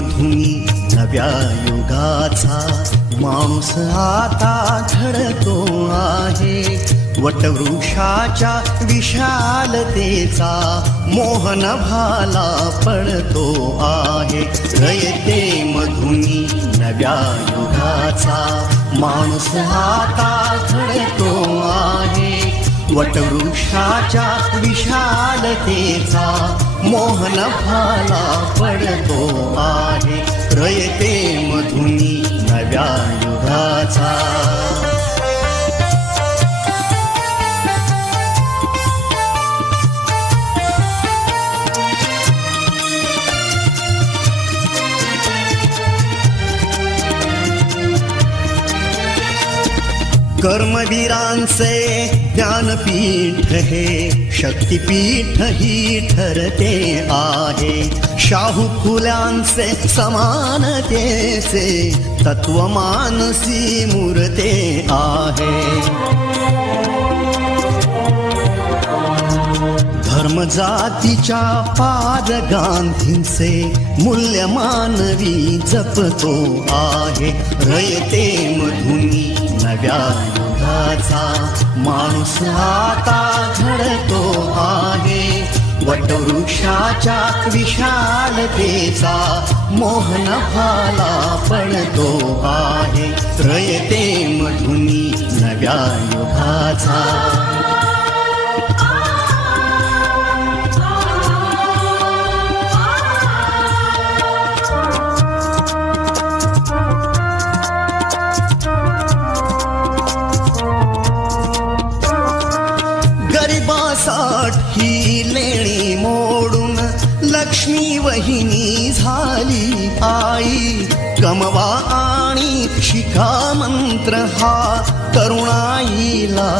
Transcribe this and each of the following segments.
मधुनी नव्या युगाचा माणूस आता घडतो आहे. वटवृक्षाच्या विशालतेचा मोहन भाला पडतो आहे. रयते मधुनी नव्या युगाचा माणूस आता घडतो आहे. वटवृक्षाच्या विशालतेचा मोहन भाला पडतो आहे. रयते मधुनी नव्या युगाचा. कर्मवीरांचे ज्ञानपीठ हे शक्तिपीठ ही ठरते आहे. शाहू फुल्यांचे समानतेचे तत्व मानसी मूर्ते आहे. धर्म जातीच्या पाद गांधींचे मूल्य मानवी जपतो आहे. रयते मधुनी नव्या युगाचा माणूस आता घडतो आहे. वटवृक्षाच्या विशालतेचा मोहन भाला पडतो आहे. रयते मधुनी नव्या युगाचा. ही लेणी मोडून लक्ष्मी वहिनी झाली आई. कमवा आणि शिका मंत्र हा तरुणाईला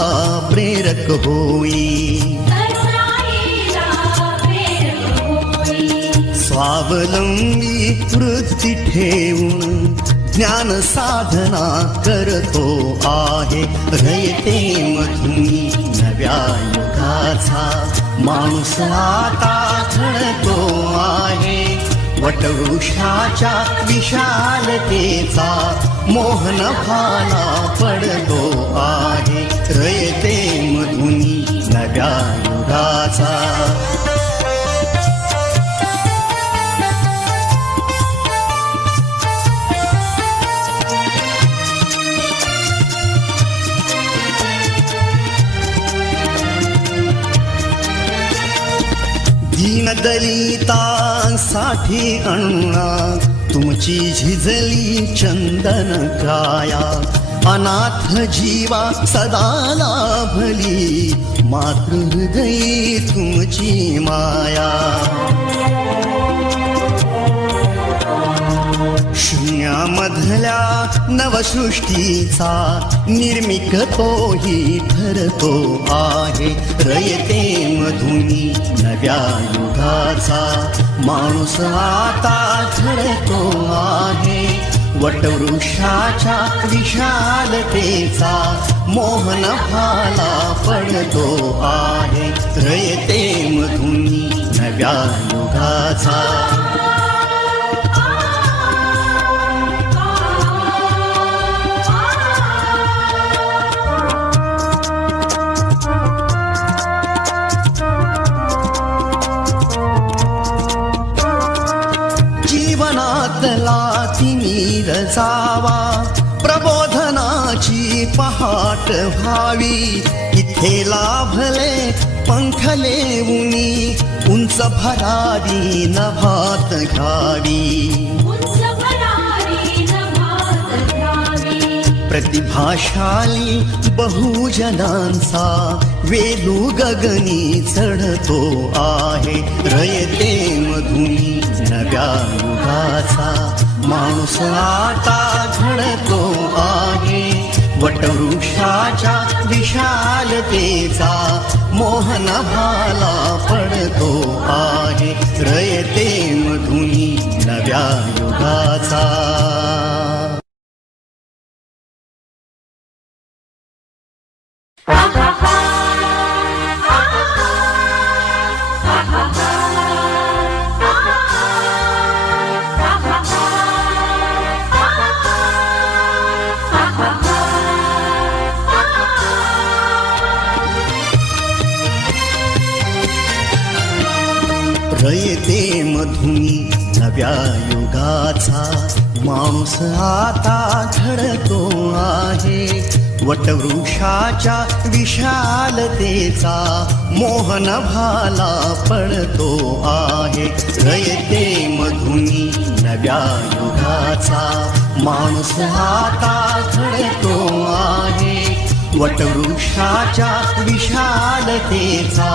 प्रेरक होई. स्वावलंबी वृत्ती ठेवून ज्ञान साधना करतो आहे. रयते मधुनी नव्या युगाचा माणूस आता घडतो आहे. वटवृक्षाच्या विशालतेचा मोहन भाला पडतो आहे. रयते मधुनी नव्या युगाचा. दलितांसाठी अण्णा तुमची झिजली चंदन काया. अनाथ जीवा सदा लाभली मातृहृदयी तुमची माया. शून्यामधल्या नवसृष्टीचा निर्मिक तोही ठरतो आहे. रयते मधुनी नव्या युगाचा माणूस आता घडतो आहे. वटवृक्षाच्या विशालतेचा मोहन भाला पडतो आहे. रयते मधुनी नव्या युगाचा. तिमीर जावा प्रबोधनाची पहाट व्हावी. इथे लाभले पंखले उनी उंच भरारी नभात घ्यावी. प्रतिभाशाली बहुजनांचा वेलू गगनी चढतो आहे. रयते मधुनी नव्या युगाचा माणूस आता घडतो आहे. वटवृक्षाच्या विशालतेचा मोहन भाला पडतो आहे. रयते मधुनी नव्या युगाचा. ha ha ha. रयते मधुनी नव्या युगाचा माणूस आता घडतो आहे. वटवृक्षाच्या विशालतेचा मोहन भाला पडतो आहे. रयते मधुनी नव्या युगाचा माणूस आता घडतो आहे. वटवृक्षाच्या विशालतेचा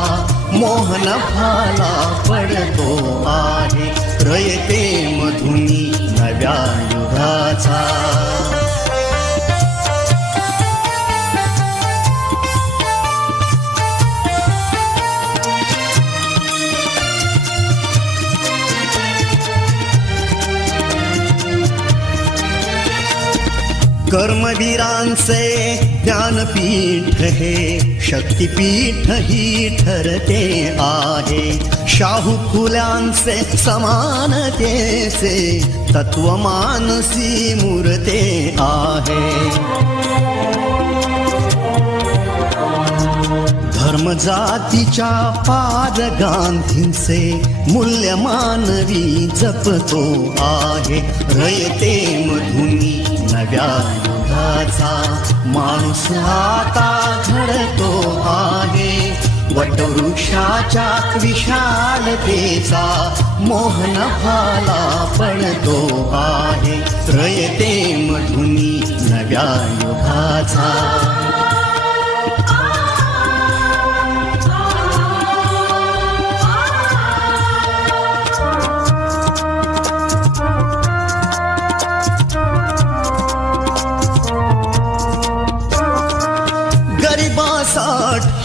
मोहन भाला पडतो आहे. रयते मधुनी नव्या युगाचा. कर्मवीरांचे ज्ञानपीठ हे शक्तिपीठ ही ठरते आहे. शाहू फुल्यांचे समानतेचे तत्व मानसी मूर्ते आहे. धर्म जातीच्या पाद गांधींचे मूल्य मानवी जपतो आहे. रयते मधुनी नव्या युगाचा माणूस आता घडतो आहे. वटवृक्षाच्या विशालतेचा मोहन भाला पडतो आहे. रयते मधुनी नव्या युगाचा.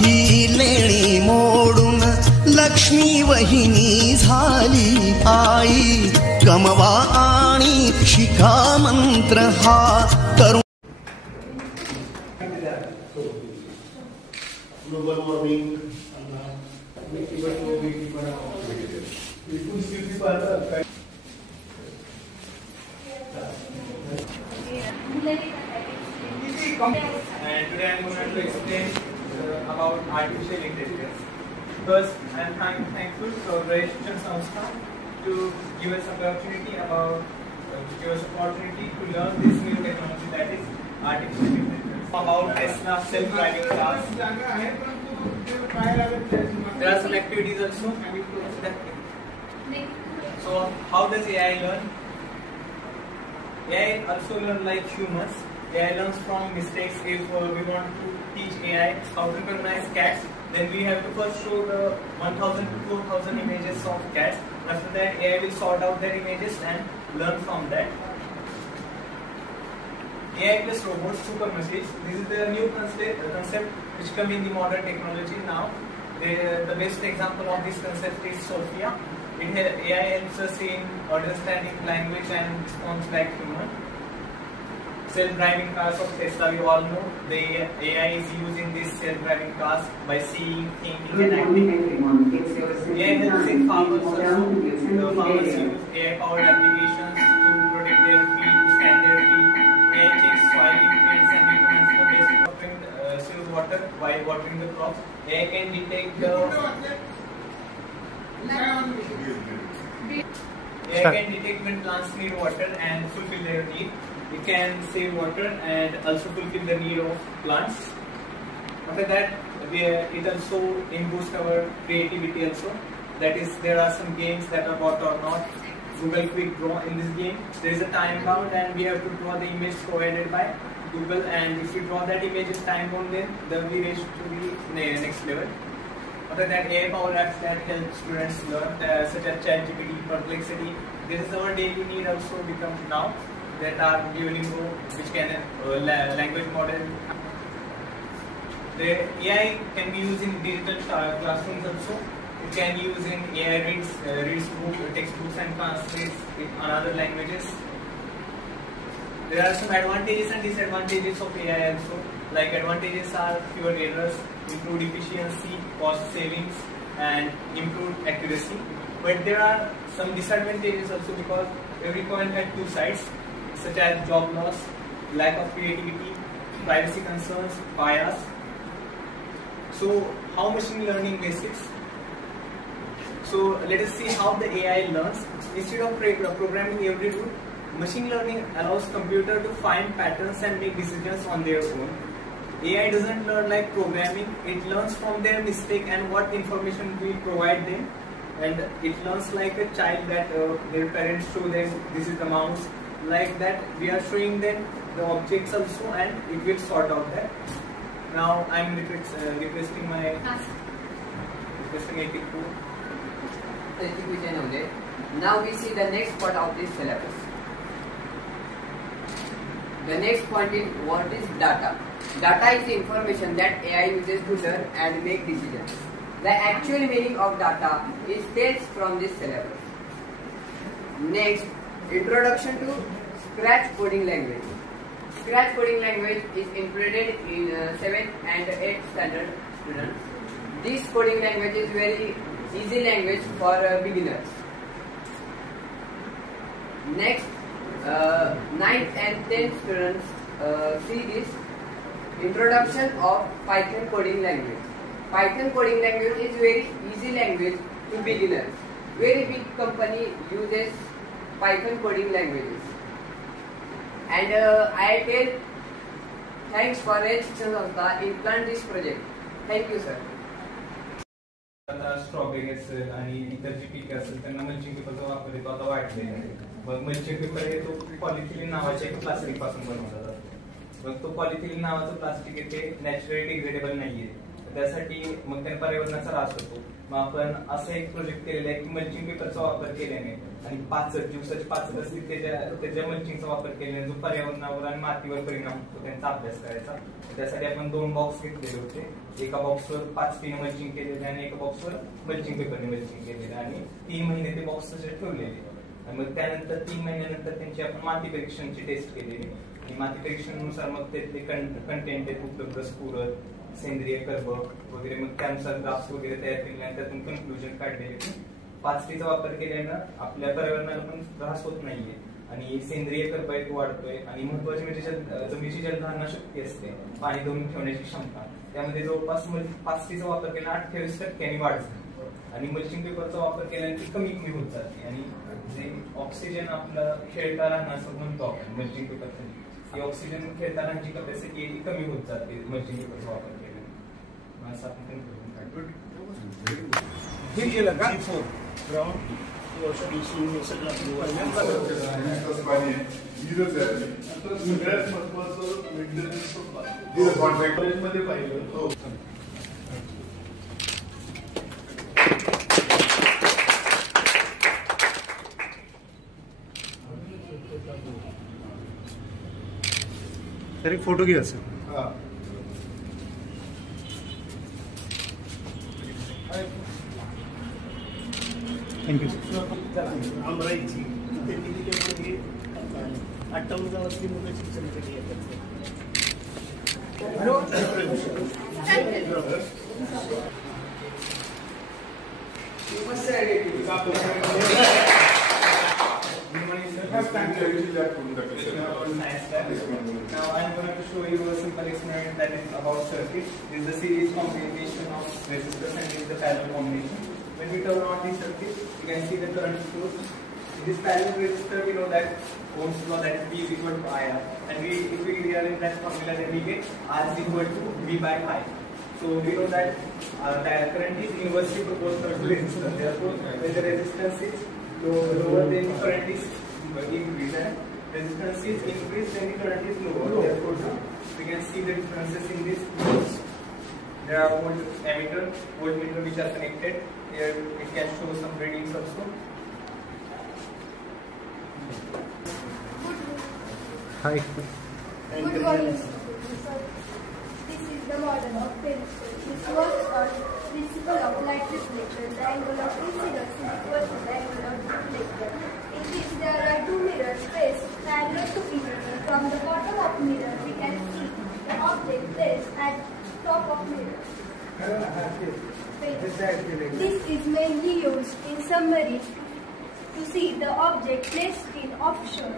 ही लेणी मोडून लक्ष्मी वहिनी झाली आई. कमवा आणि शिका मंत्र हा तरुण. Global warming and today I am going to explain about artificial intelligence. First, I am thankful to Registration Samstha to give us opportunity to learn this new technology, that is artificial intelligence. About Tesla self-driving cars. There are some activities also. So, how does AI learn? AI also learn like humans. AI learns from mistakes. If we want to teach AI how to recognize cats, then we have to first show the 1000 to 4000 images of cats. After that, AI will sort out their images and learn from that. AI plus robots, super machines. This is the new concept which come in the modern technology now. The best example of this concept is Sophia. AI helps us in understanding language and response like human. Self-driving cars of Tesla, we all know the AI is used in these self-driving cars by seeing, thinking and acting. AI helps in farmers also. The farmers use AI-powered applications to protect their field, to scan their field. AI checks soil nutrients and recommends the best watering, save water while watering the crops. AI can detect the AI can detect when plants need water and fulfill their need. It can save water and also fulfill the need of plants. After that, it also improves our creativity also. That is, there are some games that are bought or not. Google Quick Draw. In this game, there is a time bound and we have to draw the image provided by Google. And if we draw that image is time bound, then we reach to the next level. After that, AI powered apps that help students learn, such as ChatGPT, Perplexity. This is our daily need also become now. That are Duolingo, which can language model. The AI can be used in digital classrooms also. It can use in AI reads textbooks and translates in other languages. There are some advantages and disadvantages of AI also. Like advantages are fewer errors, improved efficiency, cost savings, and improved accuracy. But there are some disadvantages also because every coin has two sides, such as job loss, lack of creativity, privacy concerns, bias. So, how machine learning basics? So let us see how the AI learns. Instead of programming every rule, machine learning allows computer to find patterns and make decisions on their own. AI doesn't learn like programming, it learns from their mistake and what information we provide them. And it learns like a child that their parents show them this is the mouse, like that we are showing them the objects also, and it will sort out that. Now I am requesting my Epic to. Now we see the next part of this syllabus. The next point is what is data. Data is the information that AI uses to learn and make decisions. The actual meaning of data is stated from this syllabus. Next, introduction to Scratch coding language. Scratch coding language is implemented in 7th and 8th standard students. This coding language is very easy language for beginners. Next, 9th and 10th students see this introduction of Python coding language. Python coding language is very easy language to beginners. Very big company uses Python coding languages. And I tell thanks for Raj Shikshan Samstha in plan this project. Thank you, sir. आता strawberry असेल आणि इतर जी पिके असेल त्यांना mulching पेपरचा वापर येतो आता वाढलेला आहे. मग मल्चिंग पेपर आहे तो पॉलिथिलीन नावाच्या एक प्लास्टिक पासून बनवला जातो. मग तो पॉलिथिलीन नावाचं प्लास्टिक आहे ते नॅचरली डिग्रेडेबल नाहीये, त्यासाठी मग त्या पर्यावरणाचा ऱ्हास होतो. मग आपण असं एक प्रोजेक्ट केलेला आहे की मल्चिंग पेपरचा वापर केल्याने आणि दिवसाची पाचट असतील त्याच्या मल्चिंगचा वापर केल्याने जो पर्यावरणावर आणि मातीवर परिणाम होतो त्यांचा अभ्यास करायचा. त्यासाठी आपण 2 बॉक्स घेतलेले होते. एका बॉक्सवर 5 पिन मल्चिंग केलेले आणि एका बॉक्सवर मल्चिंग पेपरने मल्चिंग केलेले आणि 3 महिने ते बॉक्स तसे ठेवलेले. आणि मग त्यानंतर 3 महिन्यानंतर त्यांची आपण माती परीक्षणाची टेस्ट केलेली आणि माती परीक्षणानुसार मग ते कंटेंट आहेत उपलब्ध स्फुरद, सेंद्रिय कर्ब वगैरे, मग त्यानुसार ग्राफ्स वगैरे तयार केले आणि त्यातून कन्क्लुजन काढलेले. 5Tचा वापर केल्यानं आपल्या पर्यावरणाला पण त्रास होत नाहीये आणि सेंद्रिय कर्ब वाढतोय आणि महत्वाची म्हणजे जमिनीची जलधारणा शक्ती असते, पाणी धरून ठेवण्याची क्षमता, त्यामध्ये जवळपास 5Tचा वापर केला 28% वाढ झाली. आणि मल्चिंग पेपरचा वापर केल्याने ती कमी होत जाते आणि जे ऑक्सिजन आपलं खेळता राहणं असं म्हणतो आपण मल्चिंग पेपरसाठी, ऑक्सिजन खेळता राहण्याची कॅपॅसिटी कमी होत जाते मल्चिंग पेपरचा वापर केल्याने. असं आपण मध्ये पाहिलं. तर एक फोटो घ्या सर. Thank you sir. अमराईची 58 गावातली मुलं शिक्षणासाठी येतात. Now I am going to show you a simple experiment that is about circuit. This is the series combination of resistors and this is the parallel combination. When we turn on the circuit, you can see the current flows. In this parallel resistor, we know that Ohm's law, that is V is equal to IR, and if we rearrange that formula, then we get R is equal to V by I. So we know that the current is inversely proportional to resistance. Therefore, when the resistance is lower, then the current is increased, and resistance is increased, then the current is lower. Therefore, we can see the differences in this nodes. There are voltmeter, which are connected. Here it can show some readings also. Hi. Good morning. So, this is the model of periscope. This works on principle of light reflection. The angle of incidence is equal to the angle of reflection. In this, there are 2 mirrors placed parallel to each other. From the bottom of mirror, we can see the object placed at top of mirror. This is mainly used in submarine to see the object placed in offshore.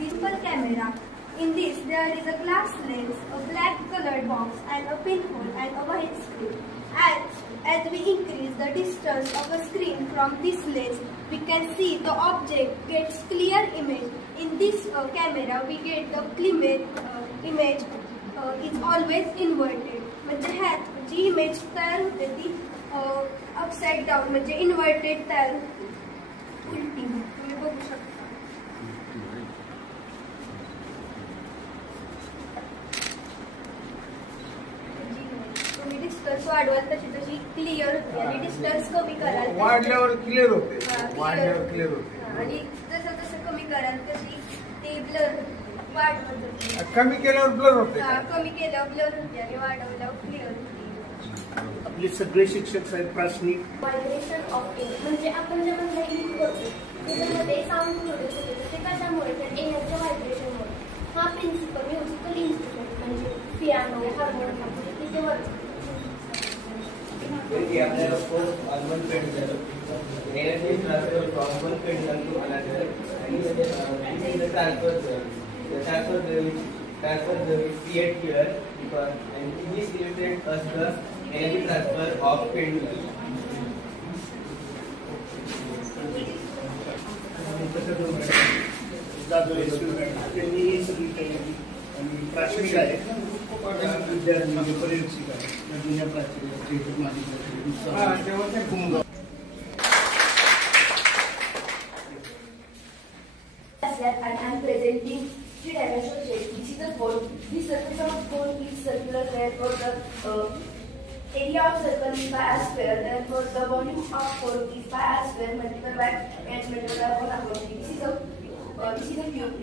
Visual camera. In this, there is a glass lens, a black colored box, and a pinhole and a white screen. As we increase the distance of a screen from this lens, we can see the object gets clear image. In this camera, we get the image is always inverted. म्हणजे ह्यात जी image तयार होते ती upside down म्हणजे inverted तयार होते, उलटी. तुम्ही बघू शकता. डिस्टन्स वाढवाल तशी तशी क्लिअर होते आणि डिस्टन्स कमी कराल वाढल्यावर क्लिअर होते, वाढल्यावर क्लिअर होते आणि जसं जसं कमी कराल तशी ते ब्लर वाढवत जाते. कमी केल्यावर ब्लर होते, कमी केल्यावर ब्लर होते आणि वाढवल्यावर क्लिअर होते. आपले सगळे शिक्षक साहेब प्राथमिक व्हायब्रेशन ऑफ एअर म्हणजे आपण जे म्हणतो लिहित करतो त्याच्यामध्ये साऊंड प्रोड्यूस होते. ते कशामुळे तर एअरच्या व्हायब्रेशनमुळे. हा प्रिन्सिपल म्युझिकल इन्स्ट्रुमेंट म्हणजे पियानो, हार्मोनियम तिथे वर्क. आपल्याला ऑलमोस्ट पेंट झालं, energy transfer from one point to another आणि transfer the create here because and this related us the energy transfer of pendulum. त्यांनी ही सगळी तयारी आणि प्राथमिक आहे विद्यार्थी परिरक्षित आहे या जुन्या प्राचीन माझी and I'm presenting three-dimensional shape. This is the cone. This surface of cone is circular. Therefore, the area of circle is pi r square. Therefore, the volume of cone is pi r square multiplied by h multiplied by 1/3. This is a cube.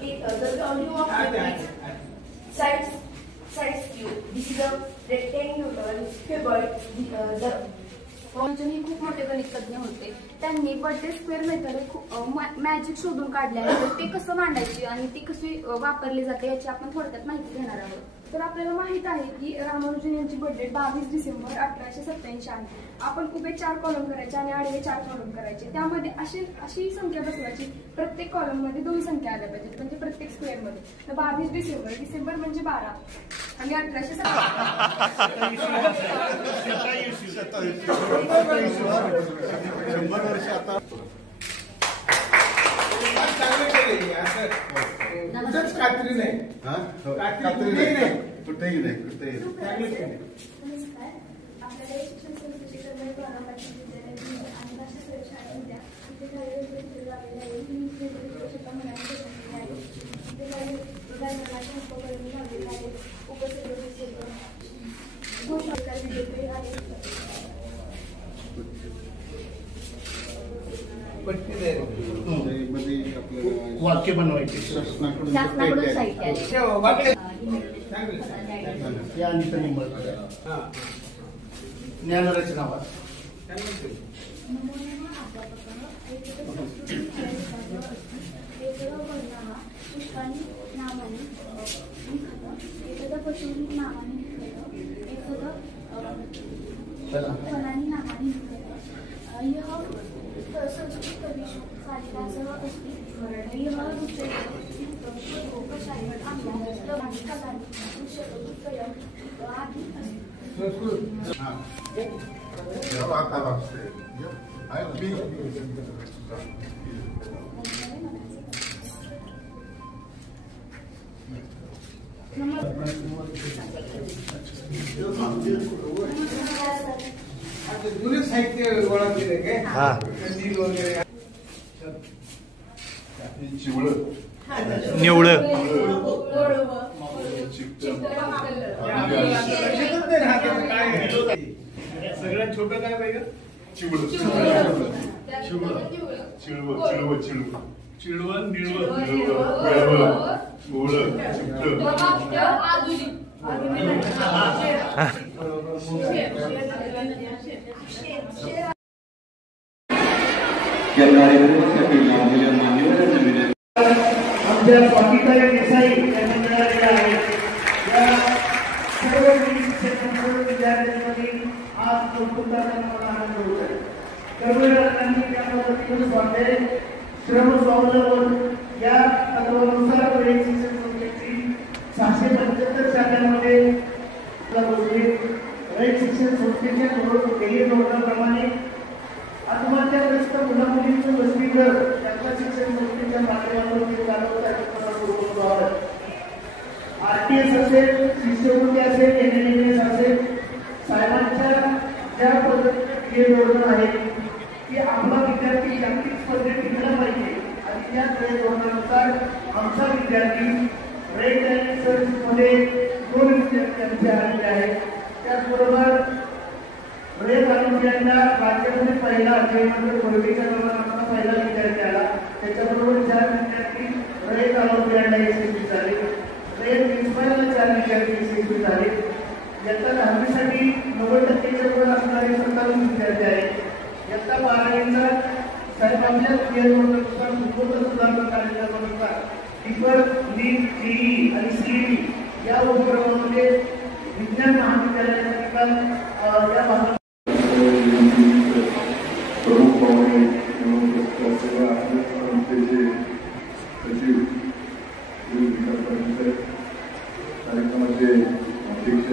The volume of cube is size cube. This is a rectangular cuboid. ही खूप मोठे गणित तज्ञ होते. त्यांनी birthday square method खूप magic शोधून काढले आहे. तर ते कसं मांडायचे आणि ती कशी वापरली जाते याची आपण थोडक्यात माहिती घेणार आहोत. तर आपल्याला माहित आहे की रामानुजन यांची बर्थडे 22 डिसेंबर 1887 आहे. आपण उभे 4 कॉलम करायचे आणि आडवे 4 कॉलम करायचे. त्यामध्ये अशी संख्या बसवायची प्रत्येक कॉलम मध्ये 2 संख्या आल्या पाहिजेत म्हणजे प्रत्येक स्क्वेअर मध्ये. तर 22 डिसेंबर म्हणजे 12 आणि 1887 100 वर्ष आता खात्री नाही, कुठेही नाही. आपल्याला शिक्षण संस्थेची वाक्य बनवायचे शासनाकडून साहित्य या निबंध ज्ञानरचनावर संस्कृत कवी कालिदासः अस्ति. यः जुने साहित्य गोळा केले काय कंदील वगैरे निवळ सगळ्यात छोटं काय पाहिजे चिवळ आमच्या स्वातीताई देसाई यांनी मिळालेला आहे. या सर्व विद्यार्थ्यांमध्ये आज कौतुकाचा मला आनंद होत आहे. कर्मचाऱ्यांनी त्या पद्धतीने स्वाध्याय श्रम स्वावलंबन या तत्वानुसार वेळेची संख्येची 675 शाखांमध्ये रयत शिक्षण संस्थेच्या ध्येय धोरणाप्रमाणे आत्महत्याग्रस्त मुला मुलींचं वसतिगृह त्यांच्या शिक्षण संस्थेच्या माध्यमातून ते चालवतात. RTS असेल, शिष्यवृत्ती असेल, NNMS असेल, साहेबांच्या ज्या पद्धतीचे धोरण आहे की आपला विद्यार्थी जागतिक स्पर्धेत टिकला पाहिजे आणि त्या धोरणानुसार आमचा विद्यार्थी रेड लाईन सर्व्हिसमध्ये 2 विद्यार्थी आलेले आहेत. त्याचबरोबर रेड तालुक्यांना राज्यामध्ये पहिला जयमंत्र वर्गीच्या धोरणाचा पहिला विद्यार्थी आला. त्याच्याबरोबर 4 विद्यार्थी रेड तालुक्यांना यशस्वी झाले. रेड इन्स्पायरला 4 विद्यार्थी यशस्वी झाले. इयत्ता 10वीसाठी 90% वर असणारे 27 विद्यार्थी आहेत. इयत्ता 12वीचा साहेब आपल्या ध्येयधोरणानुसार सुधारणा कार्यक्रमानुसार टिपर, नीट, जेईई आणि CET या उपक्रमामध्ये विज्ञान महाविद्यालयाचा निकाल या भागात प्रमुख पाहुणे म्हणून संस्थेचे सचिव कार्यक्रमाचे अध्यक्ष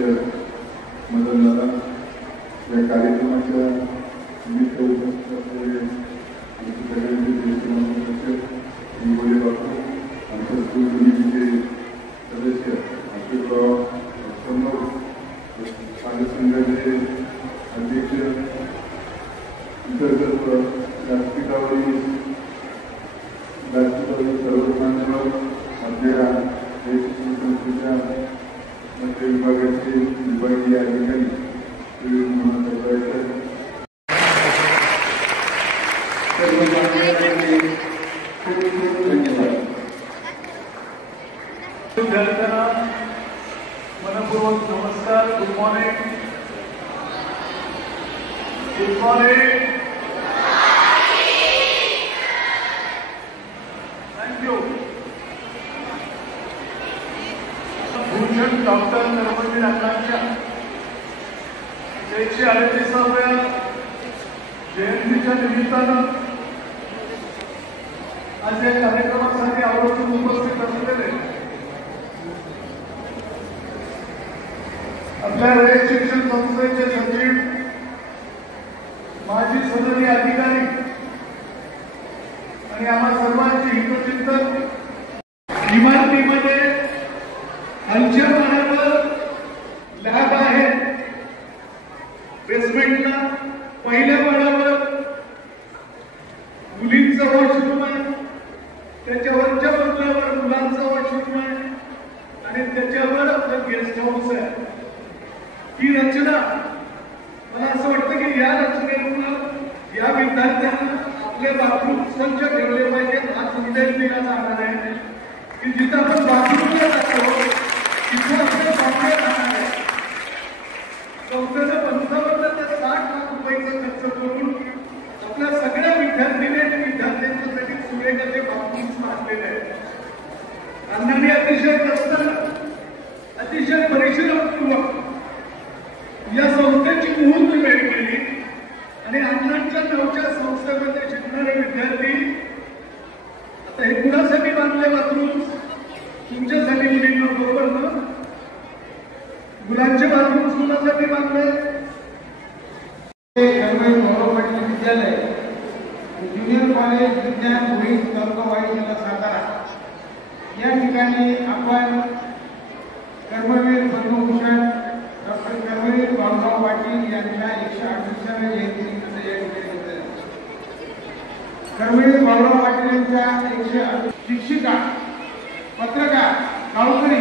मदन दादा, या कार्यक्रमाच्या निमित्त उपस्थित असलेले सगळ्यांचे ज्येष्ठ हिंगोली बापू, आमच्या स्कूल समितीचे सदस्य अशोकराव समोर, संघाचे अध्यक्ष, इतर सर्व व्यासपीठावरील सर्व मान्यवर, आपल्या शिक्षण संस्थेच्या मध्य विभागाचे विभागीय अधिकारी विद्यार्थ्यांना मनपूर्वक नमस्कार. Good morning. Good morning. Thank you. Bhushan doctor Narmandir अण्णांच्या 138व्या जयंतीच्या निमित्तानं आज या कार्यक्रमासाठी आवर्जून उपस्थित असलेले आपल्या रयत शिक्षण संस्थेचे सचिव, माजी सदनी अधिकारी आणि आम्हा सर्वांची हितचिंतक, इमारतीमध्ये खालच्या माळ्यावर लॅब आहे, बेसमेंटला पहिल्या माळ्यावर मुलींचं वॉशरूम आहे, त्याच्यावरच्या मजल्यावर मुलांचं वॉशरूम आहे आणि त्याच्यावर आपलं गेस्ट हाऊस आहे. ही रचना मला असं वाटतं की या रचनेतून या विद्यार्थ्यांना आपले बाथरूम स्वच्छ ठेवले पाहिजेत हा संदेश दिला जाणार आहे की जिथं आपण बाथरूमला जातो तिथं आपलं बाथरूम राहणार आहे. संस्थेनं 55 ते 60 लाख रुपयाचा खर्च करून आपल्या सगळ्या विद्यार्थीने आणि विद्यार्थ्यांच्यासाठी सुरेखाचे बाथरूम्स बांधलेले आहेत. अण्णांनी अतिशय कष्ट, अतिशय परिश्रमपूर्वक या संस्थेची मुहूर्त वेळ केली आणि अण्णांच्या नावच्या संस्थेमध्ये शिकणारे विद्यार्थी आता हे कुणासाठी बांधले बाथरूम? तुमच्यासाठी मुलींना, बरोबर ना? मुलांचे बाथरूम कुणासाठी बांधले? विद्यालय ज्युनियर कॉलेज विज्ञान रोहित तालुका जिल्हा सातारा या ठिकाणी आपण कर्मवीर पद्मभूषण डॉक्टर कर्मवीर बाळूराव पाटील यांच्या 138व्या जयंतीनिमित्त या ठिकाणी होते. कर्मवीर बाळूराव पाटील यांच्या शिक्षिका, पत्रकार, गावकरी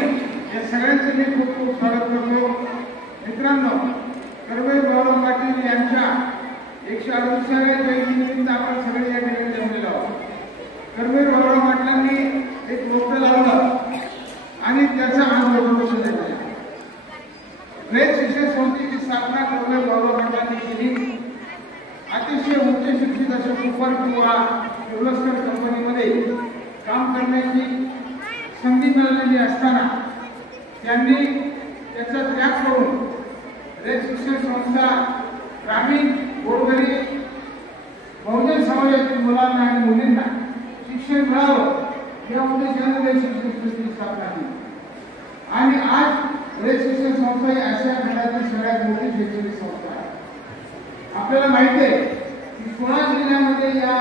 या सगळ्यांचे मी खूप खूप स्वागत करतो. मित्रांनो, कर्मवीर बाळूराव पाटील यांच्या 138व्या जयंतीनिमित्त आपण सगळे या ठिकाणी जमलेलो आहोत. कर्मवीर बाळूराव पाटलांनी एक रोपटं लावलं आणि त्याचा आज लोकप्रदर्शन झाला. रयत शिक्षण संस्थेची स्थापना कर्मवीर बाळूराव पाटलांनी केली. अतिशय उच्च शिक्षित अशा सुपर किंवा किर्लोस्कर कंपनीमध्ये काम करण्याची संधी मिळालेली असताना त्यांनी त्याचा त्याग करून रयत शिक्षण संस्था ग्रामीण, गोरगरीब, बहुजन समाजातील मुलांना आणि मुलींना शिक्षण मिळावं या उद्देशाने रयत शिक्षण संस्थेची स्थापना केली. आणि आज रेस शिक्षण संस्था ही आशिया खंडातील सगळ्यात मोठी शैक्षणिक संस्था आहे. आपल्याला माहिती आहे की 16 जिल्ह्यामध्ये या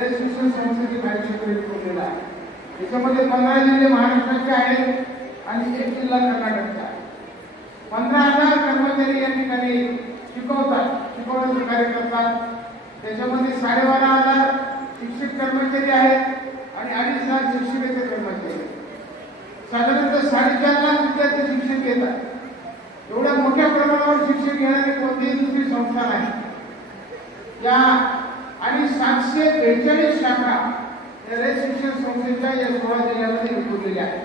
रेस शिक्षण संस्थेची कार्यक्षेत्र विकवलेला आहे. त्याच्यामध्ये 15 जिल्हे महाराष्ट्राचे आहेत आणि 1 जिल्हा कर्नाटकचा आहे. 15,000 कर्मचारी या ठिकाणी शिकवण्याचं कार्य करतात. त्याच्यामध्ये 12,500 शिक्षक कर्मचारी आहेत आणि 2,500 शिक्षकेतर कर्मचारी आहेत. साधारणतः 4.5 लाख विद्यार्थी शिक्षक येतात. एवढ्या मोठ्या प्रमाणावर शिक्षक घेणारी कोणतीही दुसरी संस्था नाही. या आणि 742 शाखा या रेस शिक्षण संस्थेच्या या 16 जिल्ह्यामध्ये विकवलेल्या आहेत.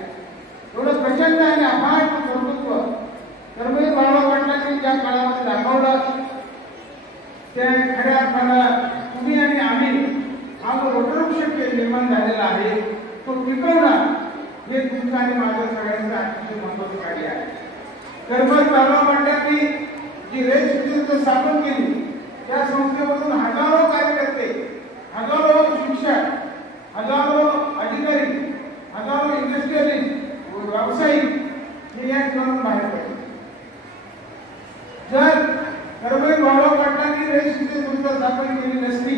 एवढं प्रचंड आणि अफाट कर्तृत्व कर्मवीर बाळासाहेब पाटलांनी ज्या काळामध्ये दाखवलं त्या खऱ्या अर्थानं तुम्ही आणि आम्ही हा जो वटवृक्ष निर्माण झालेला आहे तो टिकवणं हे तुमचं आणि माझं सगळ्यांचं अतिशय महत्त्वाचं कार्य आहे. कर्मवीर बाळासाहेब पाटलांनी जी रेस शिक्षण स्थापन केली त्या संस्थेमधून हजारो कार्यकर्ते, हजारो शिक्षक, हजारो अधिकारी, हजारो इंडस्ट्रियलिस्ट, व्यावसायिक हे या ठिकाणून बाहेर पडले. जर कर्मवीर बाळासाहेब पाटलांनी रेस शिक्षण संस्था स्थापन केली नसती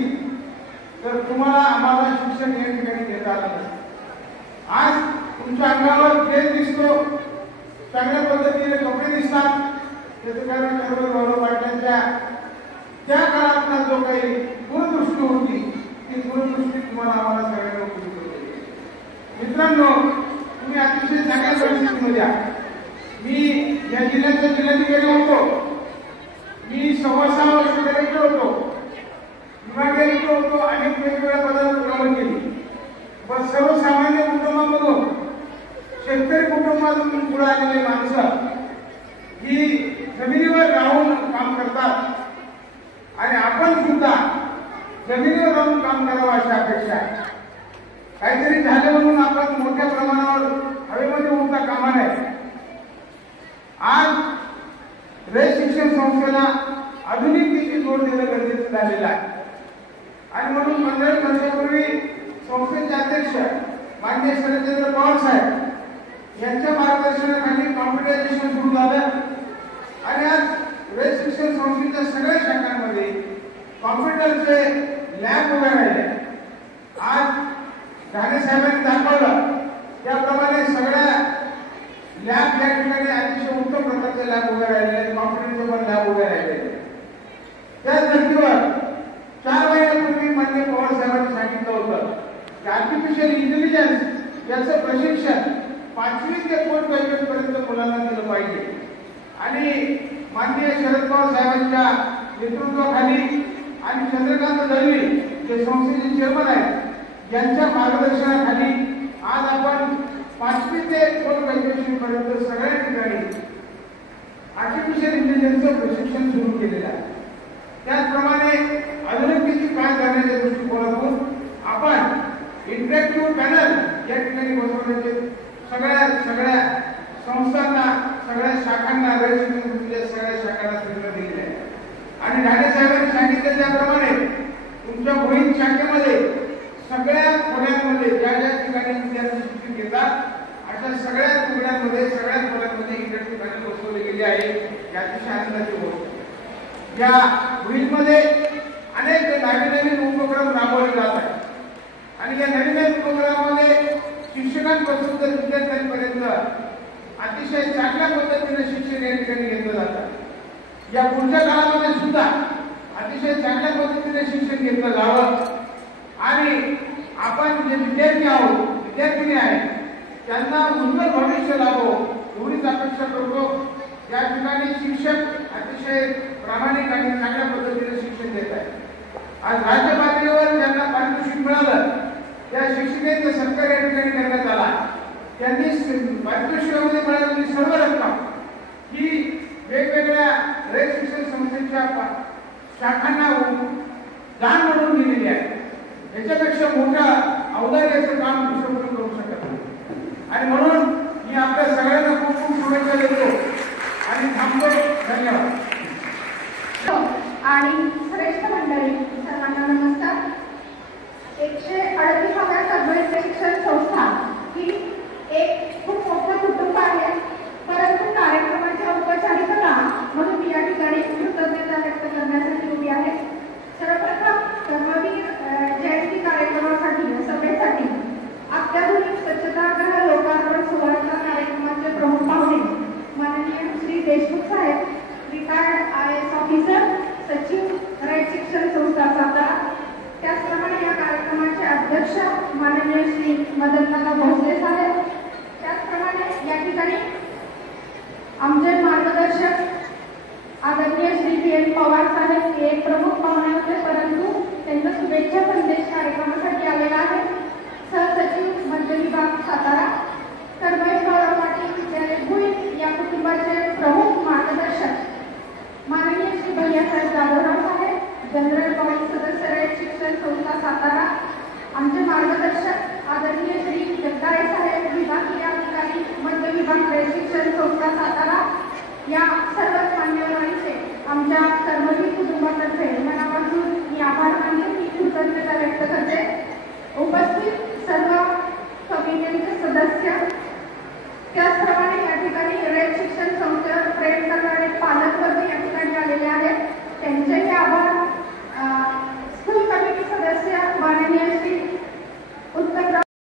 तर तुम्हाला आम्हाला शिक्षण या ठिकाणी देता आलं नसतं. आज तुमच्या अंगावर ड्रेस दिसतो, चांगल्या पद्धतीने कपडे दिसतात, त्याचं कारण कर्मवीर बाळासाहेब पाटलांच्या त्या काळातला जो काही दूरदृष्टी होती ती दूरदृष्टी तुम्हाला आम्हाला सगळ्यांना उपयोगी होती. मित्रांनो, तुम्ही अतिशय चांगल्या परिस्थितीमध्ये आहात. मी या जिल्ह्याचा जिल्हाधिकारी होतो. मी 6.25 वर्ष कलेक्टर होतो, विभागीय आयुक्त होतो, अनेक वेगवेगळ्या पदावर कामं केली. पण सर्वसामान्य कुटुंबामधून शेतकरी कुटुंबातून पुढे आलेली माणसं ही जमिनीवर राहून काम करतात आणि आपण सुद्धा जमिनीवर राहून काम करावं अशी अपेक्षा आहे. काहीतरी झालं म्हणून आपण मोठ्या प्रमाणावर हवेमध्ये उडता कामा नये. आज रेस शिक्षण संस्थेला आधुनिकतेची जोड देणं गरजेचं झालेलं आहे आणि म्हणून 15 वर्षापूर्वी संस्थेचे अध्यक्ष माननीय शरदचंद्र पवार साहेब यांच्या मार्गदर्शनाखाली कॉम्प्युटरायझेशन सुरू झालं आणि आज रेस शिक्षण संस्थेच्या सगळ्या शाखांमध्ये कॉम्प्युटरचे लॅब उभे राहिले. आज ठाणे साहेबांनी दाखवलं त्याप्रमाणे सगळ्या लॅब या ठिकाणी अतिशय उत्तम प्रकारचे लॅब उभे राहिले आहेत. कॉम्प्युटरचे पण लॅब उभे राहिले. त्याच धर्तीवर 4 महिन्यापूर्वी माननीय पवार साहेबांनी सांगितलं होतं की आर्टिफिशियल इंटेलिजन्स याचं प्रशिक्षण 5वी ते पोस्ट ग्रॅज्युएट पर्यंत मुलांना दिलं पाहिजे आणि माननीय शरद पवार साहेबांच्या नेतृत्वाखाली आणि चंद्रकांत दळवी जे संस्थेचे चेअरमन आहेत यांच्या मार्गदर्शनाखाली आज आपण 5वी ते पोस्ट ग्रॅज्युएशन पर्यंत सगळ्या ठिकाणी आर्टिफिशियल इंटेलिजन्सचं प्रशिक्षण सुरू केलेलं आहे. त्याचप्रमाणे आधुनिकतेची काळ करण्याच्या दृष्टिकोनातून आपण इंटरॅक्टिव्ह पॅनल या ठिकाणी बसवण्याचे सगळ्या संस्थांना, सगळ्या शाखांना, सगळ्या शाखांना सूचना दिलेल्या आहे. आणि ठाणे साहेबांनी सांगितलं त्याप्रमाणे तुमच्या मोहीम शाखेमध्ये सगळ्या खोल्यांमध्ये ज्या ज्या ठिकाणी विद्यार्थी शिक्षण घेतात अशा सगळ्या तुकड्यांमध्ये, सगळ्या खोल्यांमध्ये इंटरॅक्टिव्ह पॅनल बसवले गेले आहे. ही अतिशय आनंदाची गोष्ट. या मोहीममध्ये अनेक नवीन उपक्रम राबवले जात आहेत आणि या नवीन उपक्रमामध्ये शिक्षकांपासून तर विद्यार्थ्यांपर्यंत अतिशय चांगल्या पद्धतीने शिक्षण या ठिकाणी घेतलं जातं. या पुढच्या काळामध्ये सुद्धा अतिशय चांगल्या पद्धतीने शिक्षण घेतलं जावं आणि आपण जे विद्यार्थी आहोत, विद्यार्थिनी आहेत त्यांना उज्ज्वल भविष्य लाभो एवढीच अपेक्षा करतो. या ठिकाणी शिक्षक अतिशय प्रामाणिक आणि चांगल्या पद्धतीने शिक्षण देत आहेत. आज राज्य पातळीवर ज्यांना पारितोषिक मिळालं त्या शिक्षकांचा सत्कार या ठिकाणी करण्यात आला. त्यांनी पारितोषिकामध्ये मिळालेली सर्व रक्कम ही वेगवेगळ्या रेस शिक्षण संस्थेच्या शाखांना दान म्हणून दिलेली आहे. याच्यापेक्षा मोठं औदार्याचं काम दुसरं कोणी करू शकत नाही आणि म्हणून मी आपल्या सगळ्यांना खूप खूप शुभेच्छा देतो आणि थांबतो. धन्यवाद. आणि श्रेष्ठ मंडळी सर्वांना नमस्कार. 138व्या कर्मवीर शिक्षण संस्था ही एक खूप मोठं कुटुंब आहे, परंतु कार्यक्रम माननीय श्री मदनकाका भोसले साहेब, त्याचप्रमाणे या ठिकाणी आमचे मार्गदर्शक आदरणीय श्री पी.एन. पवार साहेब हे एक प्रमुख पाहुणे होते, परंतु त्यांचा शुभेच्छा संदेश कार्यक्रमासाठी आलेला आहे. सहसचिव मध्य विभाग सातारा, कर्मवीर पाटील विद्यालय गुळी या कुटुंबाचे प्रमुख मार्गदर्शक माननीय श्री भैयासाहेब जाधवराव साहेब, जनरल बॉडी सदस्य रयत शिक्षण संस्था सातारा, आमचे मार्गदर्शक आदरणीय श्री जगदाळे साहेब, विभागीय अधिकारी मध्य विभाग रयत शिक्षण संस्था सातारा, या सर्वच मान्यवरांचे आमच्या कर्मवीर कुटुंबातर्फे मनापासून मी आभार मानते, मी कृतज्ञता व्यक्त करते. उपस्थित सर्व कमिटीचे सदस्य, त्याचप्रमाणे